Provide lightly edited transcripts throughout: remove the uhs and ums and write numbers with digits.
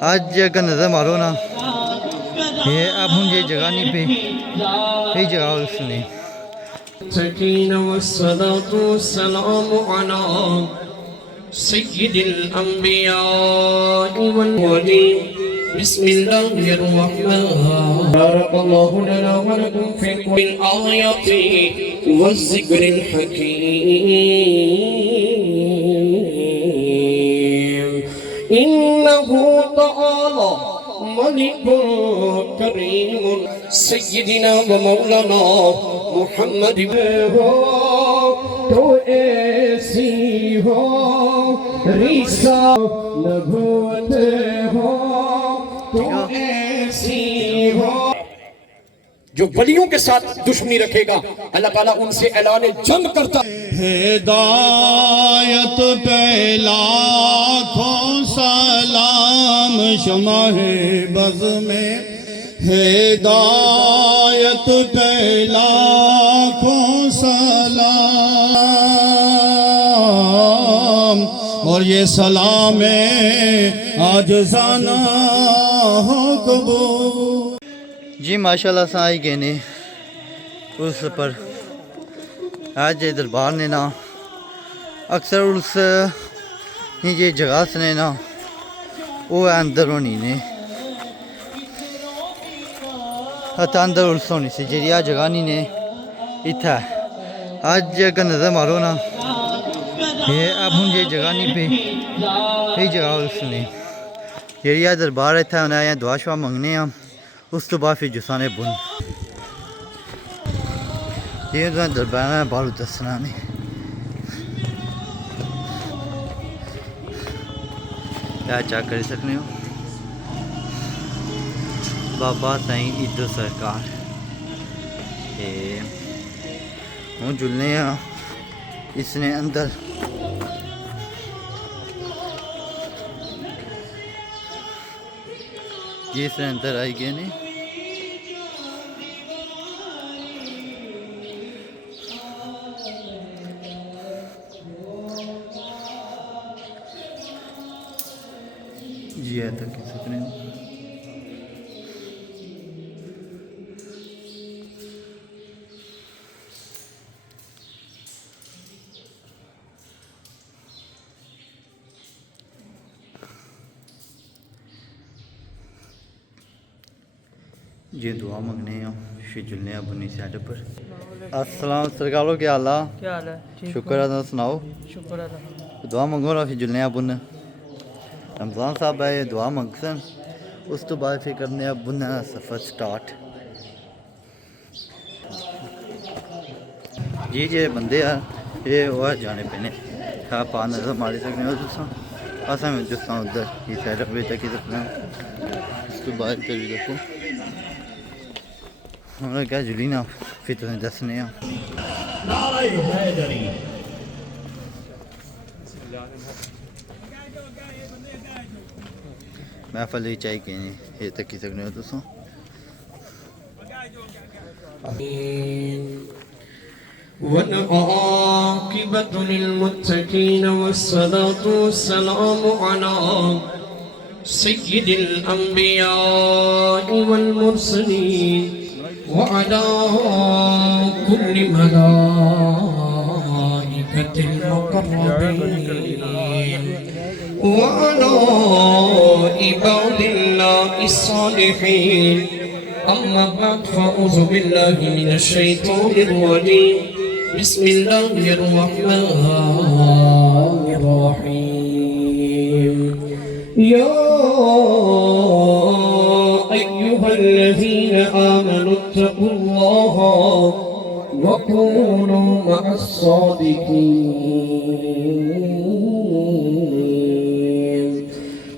آج اگر نظر مارو نا یہ اب مجھے جگہ نہیں پہ یہ جگہ اس نے سکینہ والصلاة والسلام علی سید الانبیاء والمرسلین بسم اللہ الرحمن بارک اللہ لنا ولکم فی الآیات والذکر الحکیم انہ تعالی ملک کریم سیدنا و مولانا محمد ہو تو ایسی ہو رسالت نبوت ہو تو ایسی ہو جو ولیوں کے ساتھ دشمنی رکھے گا اللہ تعالیٰ ان سے اعلان جنگ کرتا ہدایت پہ لاکھوں سلام شمع بز میں ہدایت پہ لاکھوں سلام اور یہ سلام عاجزانہ ہو قبول جی ماشاءاللہ سے آئی گئے نے اس پر آج دربار نے نا اکثر اس یہ جگہ سے نا وہ اندر ہونی نے اندر ارس ہونی سی جی آ جگہ نہیں نے اتنا آج اگر نظر مارو نا یہ اب مجھے جگہ نہیں پہ یہ جگہ ارس نے جی آ دربار اتنا انہیں آیا دعا شعا منگنے ہاں اس تو بعد پھر جسانے بن یہ تو دربار باہر دسنا نہیں کیا چاہ کر سکنے ہو بابا سائیں عیدو سرکار ہوں جلنے ہاں اس نے اندر جس نے اندر آئی گئے نہیں جی ہے تک کس سکنے ہوں جی دعا منگنے ہیں شی جلنے ہیں بنی سیڈ پر السلام سرکارو کیا حال ہے شکر ہے سناؤ شکر ہے دعا منگو نا پھر جلنے ہیں بن رمضان صاحب ہے دعا منگسن اس تو بعد پھر کرنے ہیں بن سفر سٹارٹ جی جی بندے ہیں یہ وہ جانے پینے کھا پا نظر ماری سکنے ہو دوسرا اصل میں جس طرح ادھر یہ سیڈ پہ تک ہی سکنا اس تو بعد پھر بھی دیکھو ہمیں کیا جلی نا پھر تمہیں دسنے ہاں محفل ہی چاہیے کہ نہیں یہ تک ہی سکنے ہو دوسرا والعاقبة للمتقين والصلاة والسلام على سيد الأنبياء والمرسلين وعلى كل ملائكة المقربين وعلى عباد الله الصالحين أما بعد فأعوذ بالله من الشيطان الرجيم بسم الله الرحمن الرحيم يا أيها الذين آمنوا اتقوا الله وكونوا مع الصادقين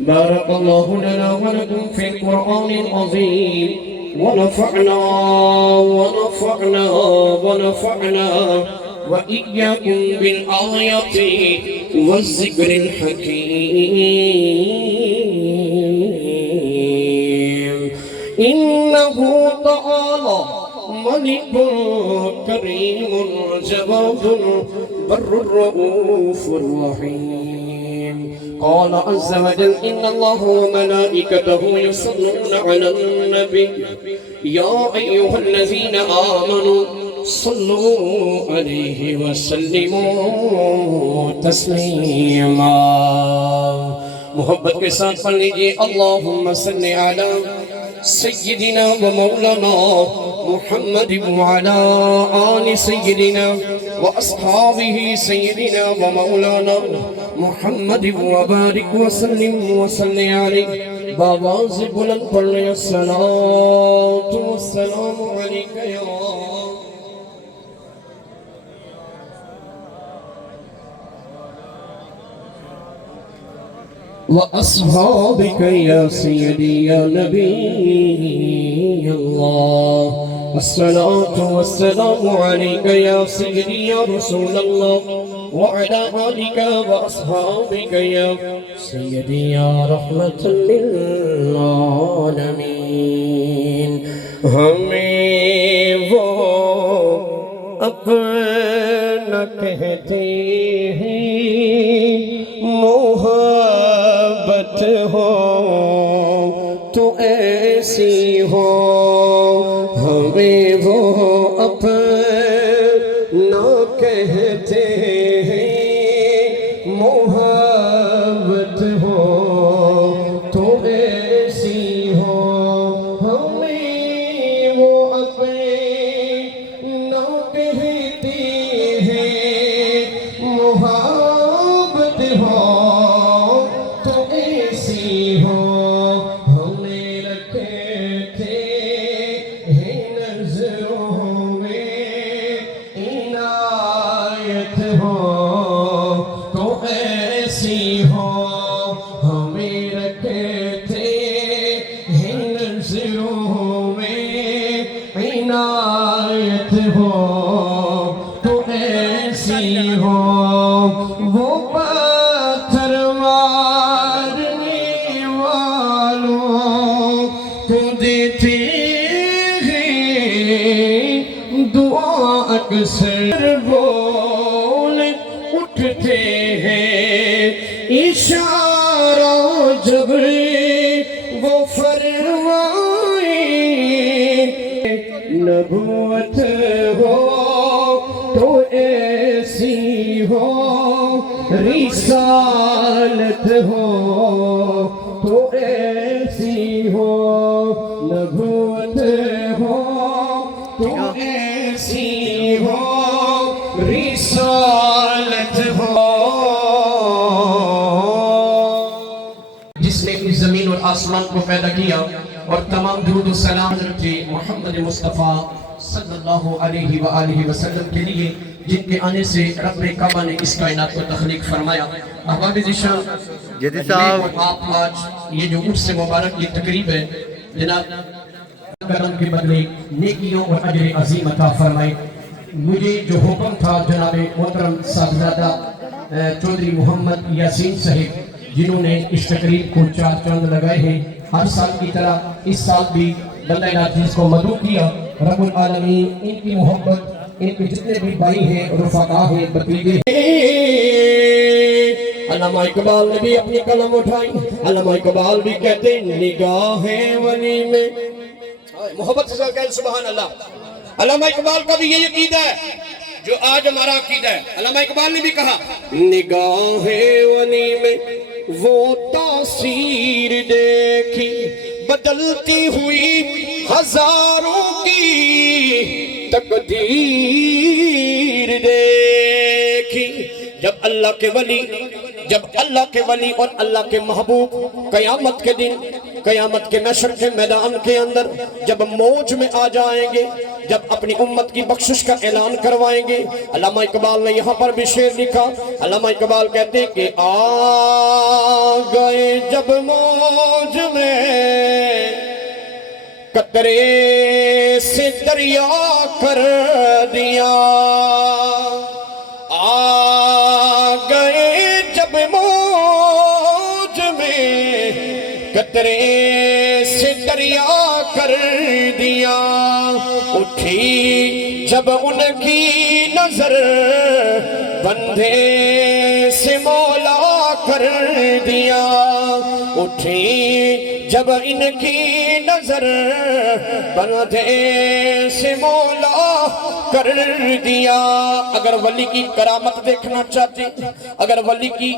بارك الله لنا ولكم في القرآن العظيم ونفعنا وإياكم بالآيات والذكر الحكيم إنه تعالى ملك كريم جواد بر الرؤوف الرحيم قال عز وجل إن الله وملائكته يصلون على النبي يا أيها الذين آمنوا صلوا عليه وسلموا تسليما. محبت کے ساتھ پڑھ لیجئے اللہم صلی علی سیدنا و مولانا محمد وعلا آل سیدنا و اصحابہ سیدنا و مولانا محمد وبارک وسلم وصلی علیہ باواز بلند پڑھ لیں الصلاة والسلام علیکہ یا وأصحابك يا سيدي يا نبي الله. الصلاة والسلام عليك يا سيدي يا رسول الله وعلى آلك وأصحابك يا سيدي يا رحمة للعالمين. ہمیں وہ اپنا کہتے ہیں محبت ہو تو ایسی ہو. ہمیں وہ اپنا کہتے ہیں محبت ہو تو ایسی ہو. ہمیں وہ اپنا کہتے ہیں محبت ہو تو ایسی ہو. ہمیں رکھے تھے نظروں میں عنایت ہو تو ایسی ہو. ہمیں رکھے تھے نظروں میں عنایت ہو تو ایسی ہو. وہ پتھر مارنے والوں کو دیتے ہیں دعا اکثر بول اٹھتے ہیں اشارہ جب وہ فرمائیں. نبوت ہو تو ایسی ہو رسالت ہو تو ایسی ہو. نبوت ہو تو ایسی ہو رسالت ہو. جس نے اس زمین اور آسمان کو پیدا کیا اور تمام درود و سلام حضرت محمد مصطفیٰ صلی اللہ علیہ وآلہ وسلم کے لیے جن کے آنے سے رب کعبہ نے اس کائنات کو تخلیق فرمایا. احباب ذیشان جدی صاحب آپ آج یہ جو عرس مبارک کی تقریب ہے جناب کرم کے بدلے نیکیوں اور اجر عظیم عطا فرمائے. مجھے جو حکم تھا جناب محترم صاحبزادہ چودھری محمد یاسین صاحب جنہوں نے اس تقریب کو 4 چاند لگائے ہیں ہر سال کی طرح اس سال بھی بندہ ناچیز کو مدعو کیا. رب العالمین ان کی محبت ان کے جتنے بھی بھائی ہیں رفقا ہیں بتیجے ہیں. علامہ اقبال نے بھی اپنی قلم اٹھائی. علامہ اقبال بھی کہتے ہیں نگاہ ولی میں محبت سے کہہ سبحان اللہ. علامہ اقبال کا بھی یہ عقیدہ ہے جو آج ہمارا عقیدہ ہے. علامہ اقبال نے بھی کہا نگاہ ولی میں وہ تاثیر دیکھی بدلتی ہوئی ہزاروں کی تقدیر دیکھی. جب اللہ کے ولی اور اللہ کے محبوب قیامت کے دن قیامت کے نشر کے میدان کے اندر جب موج میں آ جائیں گے جب اپنی امت کی بخشش کا اعلان کروائیں گے. علامہ اقبال نے یہاں پر بھی شعر لکھا. علامہ اقبال کہتے ہیں کہ آ گئے جب موج میں قطرے سے دریا کر دیا. آ گئے جب موج میں قطرے سے دریا کر دیا. اٹھی جب ان کی نظر بندھے سے مولا کر دیا، اٹھی جب ان کی نظر بندے سے مولا کر دیا۔ اگر ولی کی کرامت دیکھنا چاہتے، اگر ولی کی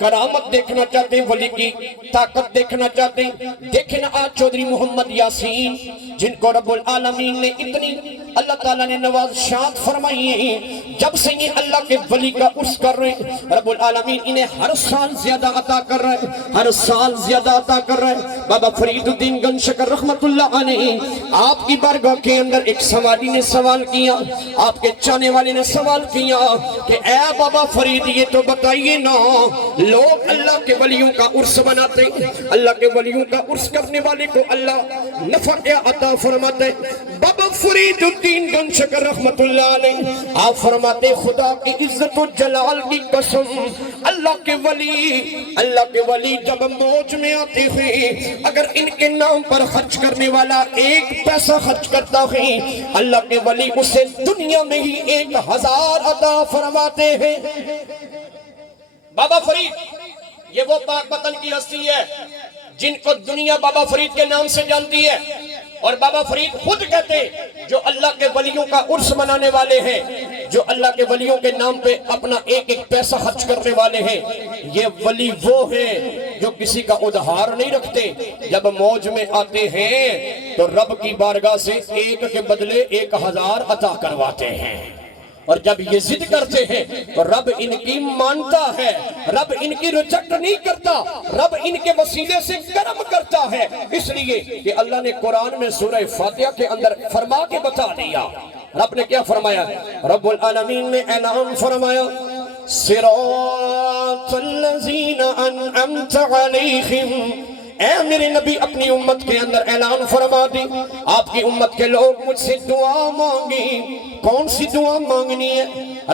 کرامت دیکھنا چاہتے، ولی کی طاقت دیکھنا چاہتے، دیکھیں آج چودھری محمد یاسین جن کو رب العالمین نے اتنی اللہ تعالیٰ نے نوازشات فرمائی ہیں، جب سے یہ اللہ کے ولی کا عرس کر رہے ہیں، رب العالمین انہیں ہر سال زیادہ عطا کر رہے ہیں، ہر سال زیادہ عطا کر رہے ہیں۔ بابا فرید الدین گنج شکر رحمت اللہ علیہ آپ کی بارگاہ کے اندر ایک سوالی نے سوال کیا، آپ کے چاہنے والے نے سوال کیا کہ اے بابا فرید یہ تو بتائیے نا، لوگ اللہ کے ولیوں کا عرس مناتے ہیں، اللہ کے ولیوں کا عرس کرنے والے کو اللہ نفع عطا فرماتے ہیں۔ بابا فرید الدین گنج شکر رحمت اللہ علیہ آپ فرماتے خدا کی عزت و جلال کی قسم، اللہ کے ولی جب موج میں آتے ہیں، اگر ان کے نام پر خرچ کرنے والا ایک پیسہ خرچ کرتا ہے، اللہ کے ولی اسے دنیا میں ہی 1000 عطا فرماتے ہیں۔ بابا فرید یہ وہ پاک وطن کی ہستی ہے جن کو دنیا بابا فرید کے نام سے جانتی ہے، اور بابا فرید خود کہتے جو اللہ کے ولیوں کا عرس منانے والے ہیں، جو اللہ کے ولیوں کے نام پہ اپنا ایک پیسہ خرچ کرنے والے ہیں، یہ ولی وہ ہیں جو کسی کا ادھار نہیں رکھتے، جب موج میں آتے ہیں تو رب کی بارگاہ سے ایک کے بدلے 1000 عطا کرواتے ہیں، اور جب یہ ضد کرتے ہیں تو رب ان کی مانتا ہے، رب ان کی ریجیکٹ نہیں کرتا، رب ان کے وسیلے سے کرم کرتا ہے، اس لیے کہ اللہ نے قرآن میں سورہ فاتحہ کے اندر فرما کے بتا دیا۔ رب نے کیا فرمایا؟ رب العالمین نے اعلان فرمایا صراط الذین انعمت علیہم۔ اے میرے نبی اپنی امت کے اندر اعلان فرما دی، آپ کی امت کے لوگ مجھ سے دعا مانگی، کون سی دعا مانگنی ہے؟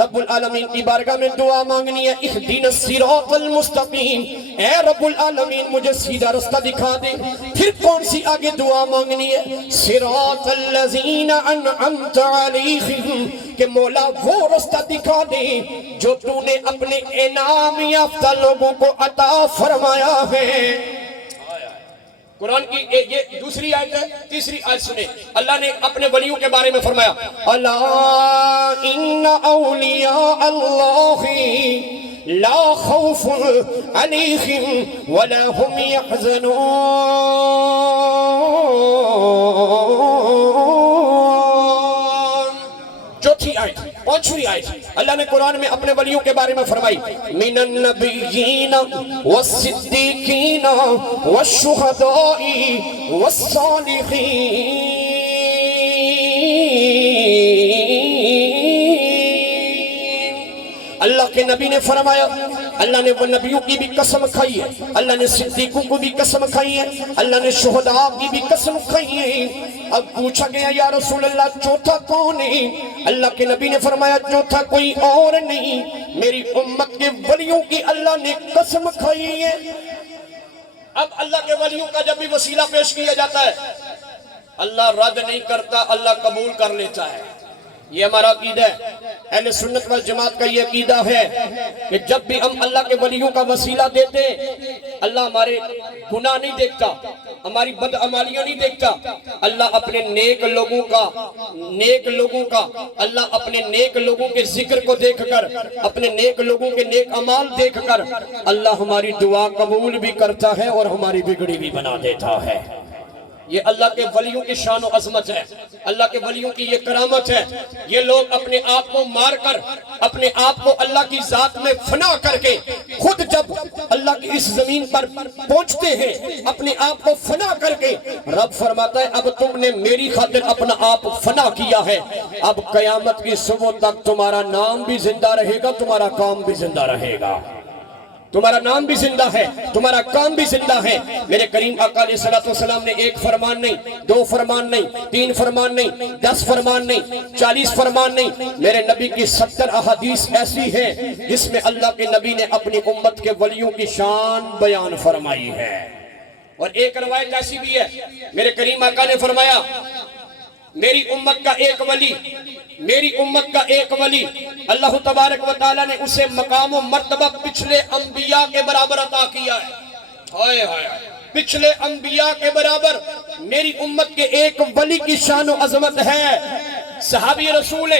رب العالمین کی بارگاہ میں دعا مانگنی ہے اہدنا الصراط المستقیم، اے رب العالمین مجھے سیدھا رستہ دکھا دے۔ پھر کون سی آگے دعا مانگنی ہے؟ صراط الذین انعمت علیہم، کہ مولا وہ رستہ دکھا دے جو تو نے اپنے انعام یافتہ لوگوں کو عطا فرمایا ہے۔ قرآن کی یہ دوسری آیت ہے، تیسری آیت سنیں، اللہ نے اپنے ولیوں کے بارے میں فرمایا الا ان اولیاء اللہ لا خوف علیہم ولا هم يحزنون۔ چوتھی آیت، پانچویں آیت، اللہ نے قرآن میں اپنے ولیوں کے بارے میں فرمائی من النبیین والصدیقین والشہداء والصالحین۔ اللہ کے نبی نے فرمایا، اللہ نے وہ نبیوں کی بھی قسم کھائی ہے، اللہ نے صدیقوں کو بھی قسم کھائی ہے، اللہ نے شہداء کی بھی قسم کھائی ہے۔ اب پوچھا گیا یا رسول اللہ چوتھا کون ہے؟ اللہ کے نبی نے فرمایا چوتھا کوئی اور نہیں، میری امت کے ولیوں کی اللہ نے قسم کھائی ہے۔ اب اللہ کے ولیوں کا جب بھی وسیلہ پیش کیا جاتا ہے اللہ رد نہیں کرتا، اللہ قبول کر لیتا ہے۔ یہ ہمارا عقیدہ ہے، اہل سنت والجماعت کا یہ عقیدہ ہے کہ جب بھی ہم اللہ کے ولیوں کا وسیلہ دیتے اللہ ہمارے گناہ نہیں دیکھتا، ہماری بدعمالیاں نہیں دیکھتا، اللہ اپنے نیک لوگوں کا اللہ اپنے نیک لوگوں کے ذکر کو دیکھ کر، اپنے نیک لوگوں کے نیک اعمال دیکھ کر اللہ ہماری دعا قبول بھی کرتا ہے اور ہماری بگڑی بھی بنا دیتا ہے۔ یہ اللہ کے ولیوں کی شان و عظمت ہے، اللہ کے ولیوں کی یہ کرامت ہے۔ یہ لوگ اپنے آپ کو مار کر، اپنے آپ کو اللہ کی ذات میں فنا کر کے، خود جب اللہ کی اس زمین پر پہنچتے ہیں اپنے آپ کو فنا کر کے، رب فرماتا ہے اب تم نے میری خاطر اپنا آپ فنا کیا ہے، اب قیامت کی صبح تک تمہارا نام بھی زندہ رہے گا، تمہارا کام بھی زندہ رہے گا، تمہارا نام بھی زندہ ہے، تمہارا کام بھی زندہ ہے۔ میرے کریم آقا علیہ السلام نے ایک فرمان نہیں، 2 فرمان نہیں، 3 فرمان نہیں، 10 فرمان نہیں، 40 فرمان نہیں، میرے نبی کی 70 احادیث ایسی ہیں جس میں اللہ کے نبی نے اپنی امت کے ولیوں کی شان بیان فرمائی ہے۔ اور ایک روایت ایسی بھی ہے، میرے کریم آقا نے فرمایا میری امت کا ایک ولی، میری امت کا ایک ولی، اللہ تبارک و تعالیٰ نے اسے مقام و مرتبہ پچھلے انبیاء کے برابر عطا کیا ہے۔ ہائے ہائے، پچھلے انبیاء کے برابر میری امت کے ایک ولی کی شان و عظمت ہے۔ صحابی رسول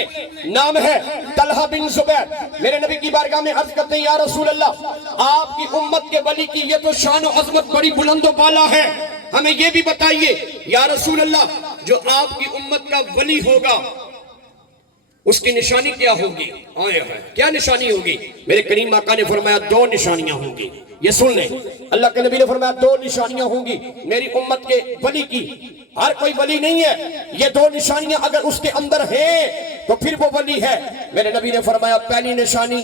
نام ہے طلحہ بن زبیر، میرے نبی کی بارگاہ میں عرض کرتے ہیں یا رسول اللہ، آپ کی امت کے ولی کی یہ تو شان و عظمت بڑی بلند و بالا ہے، ہمیں یہ بھی بتائیے یا رسول اللہ، جو آپ کی امت کا ولی ہوگا اس کی نشانی کیا ہوگی؟ آئے ہیں کیا نشانی ہوگی؟ میرے کریم آقا نے فرمایا 2 نشانیاں ہوں گی، یہ سن لیں، اللہ کے نبی نے فرمایا 2 نشانیاں ہوں گی میری امت کے ولی کی۔ ہر کوئی ولی نہیں ہے، یہ 2 نشانیاں اگر اس کے اندر ہیں تو پھر وہ ولی ہے۔ میرے نبی نے فرمایا پہلی نشانی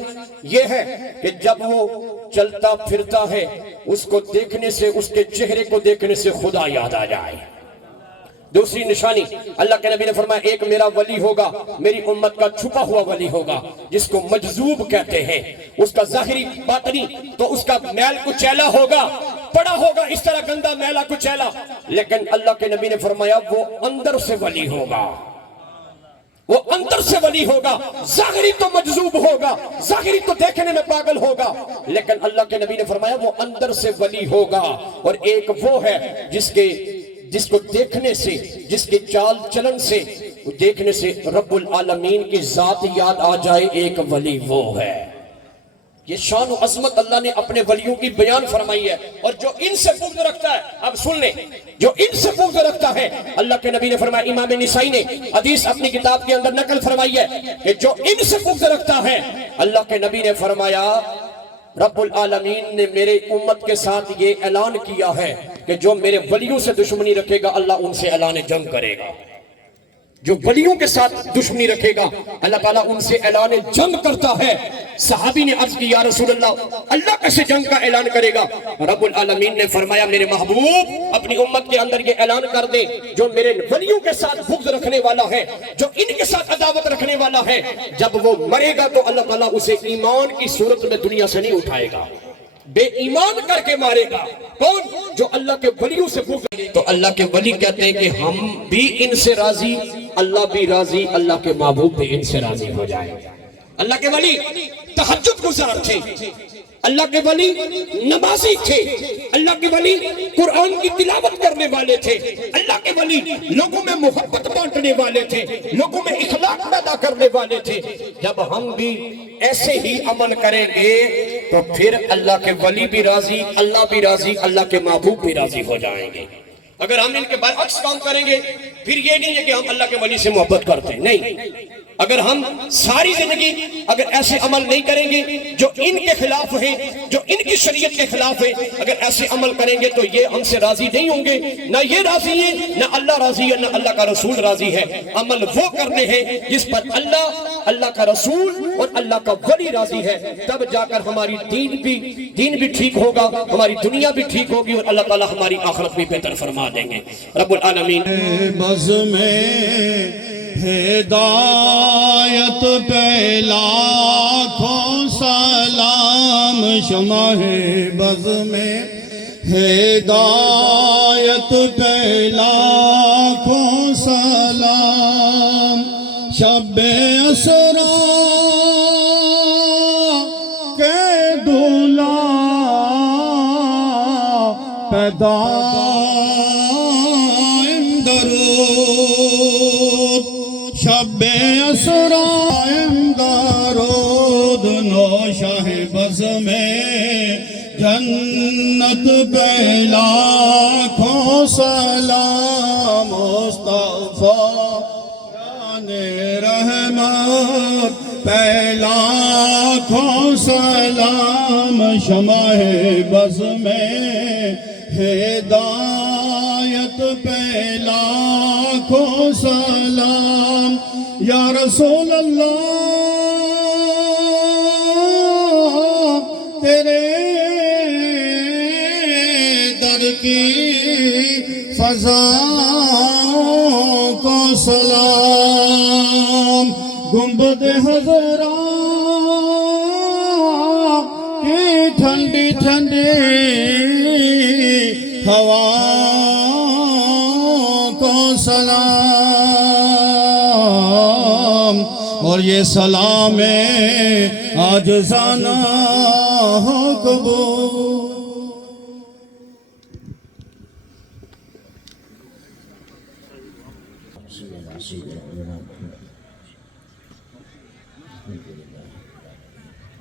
یہ ہے کہ جب وہ چلتا پھرتا ہے اس کو دیکھنے سے، اس کے چہرے کو دیکھنے سے خدا یاد آ جائے۔ دوسری نشانی اللہ کے نبی نے فرمایا ایک میرا ولی ہوگا، میری امت کا چھپا ہوا ولی ہوگا جس کو مجذوب کہتے ہیں، اس کا ظاہری باطنی تو اس کا میل کچیلا ہوگا، پڑا ہوگا اس طرح گندا میلا کچیلا، لیکن اللہ کے نبی نے فرمایا وہ اندر سے ولی ہوگا، وہ اندر سے ولی ہوگا، ظاہری تو مجذوب ہوگا، ظاہری تو دیکھنے میں پاگل ہوگا، لیکن اللہ کے نبی نے فرمایا وہ اندر سے ولی ہوگا۔ اور ایک وہ ہے جس کو دیکھنے سے، جس کے چال چلن سے، دیکھنے سے رب العالمین کی ذات یاد آ جائے، ایک ولی وہ ہے۔ یہ شان و عظمت اللہ نے اپنے ولیوں کی بیان فرمائی ہے۔ اور جو ان سے بغض رکھتا ہے، اب سن لیں، جو ان سے بغض رکھتا ہے، اللہ کے نبی نے فرمایا، امام نسائی نے حدیث اپنی کتاب کے اندر نقل فرمائی ہے کہ جو ان سے بغض رکھتا ہے، اللہ کے نبی نے فرمایا رب العالمین نے میرے امت کے ساتھ یہ اعلان کیا ہے کہ جو میرے ولیوں سے دشمنی رکھے گا اللہ ان سے اعلان جنگ کرے گا۔ جو ولیوں کے ساتھ دشمنی رکھے گا اللہ تعالیٰ ان سے اعلان جنگ کرتا ہے۔ صحابی نے عرض کی یا رسول اللہ، اللہ کیسے جنگ کا اعلان کرے گا؟ رب العالمین نے فرمایا میرے محبوب اپنی امت کے اندر یہ اعلان کر دیں، جو میرے ولیوں کے ساتھ بغض رکھنے والا ہے، جو ان کے ساتھ عداوت رکھنے والا ہے، جب وہ مرے گا تو اللہ تعالیٰ اسے ایمان کی صورت میں دنیا سے نہیں اٹھائے گا، بے ایمان کر کے مارے گا۔ کون؟ جو اللہ کے ولیوں سے بغض۔ تو اللہ کے ولی کہتے ہیں کہ ہم بھی ان سے راضی، اللہ بھی راضی، اللہ کے محبوب بھی ان سے راضی ہو جائے۔ اللہ کے ولی تہجد گزار تھے، اللہ کے ولی نمازی تھے، اللہ کے ولی قرآن کی تلاوت کرنے والے تھے، اللہ کے ولی لوگوں میں محبت بانٹنے والے تھے، لوگوں میں اخلاق پیدا کرنے والے تھے۔ جب ہم بھی ایسے ہی عمل کریں گے تو پھر اللہ کے ولی بھی راضی، اللہ بھی راضی، اللہ کے محبوب بھی راضی ہو جائیں گے۔ اگر ہم ان کے برعکس کام کریں گے پھر یہ نہیں ہے کہ ہم اللہ کے ولی سے محبت کرتے ہیں، نہیں۔ اگر ہم ساری زندگی اگر ایسے عمل نہیں کریں گے جو ان کے خلاف ہیں، جو ان کی شریعت کے خلاف ہیں، اگر ایسے عمل کریں گے تو یہ ہم سے راضی نہیں ہوں گے، نہ یہ راضی ہے، نہ اللہ راضی ہے، نہ اللہ کا رسول راضی ہے۔ عمل وہ کرنے ہیں جس پر اللہ، اللہ کا رسول اور اللہ کا ولی راضی ہے، تب جا کر ہماری دین بھی ٹھیک ہوگا، ہماری دنیا بھی ٹھیک ہوگی، اور اللہ تعالیٰ ہماری آخرت بھی بہتر فرما دیں گے۔ رب العالمین بز میں ہدایت پہ لاکھوں سلام، شمع بز میں ہدایت پہ لاکھوں سلام، شب اسرا کے دلہا پیدا شب اسرائیم درود نوشہ بز میں جنت پہ لاکھوں سلام، مصطفیٰ جان رحمت پہ لاکھوں سلام، شمع بز میں ہدایت پہ لاکھوں سلام، یا رسول اللہ تیرے در کی فضاؤں کو سلام، گنبد حضرا کی ٹھنڈی ٹھنڈی ہوا کو سلام، اور یہ سلام عاجزانہ ہو قبول.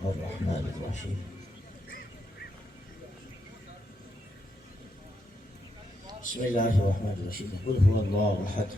الرحمن الرحيم بسم الله الرحمن الرحيم قل هو الله أحد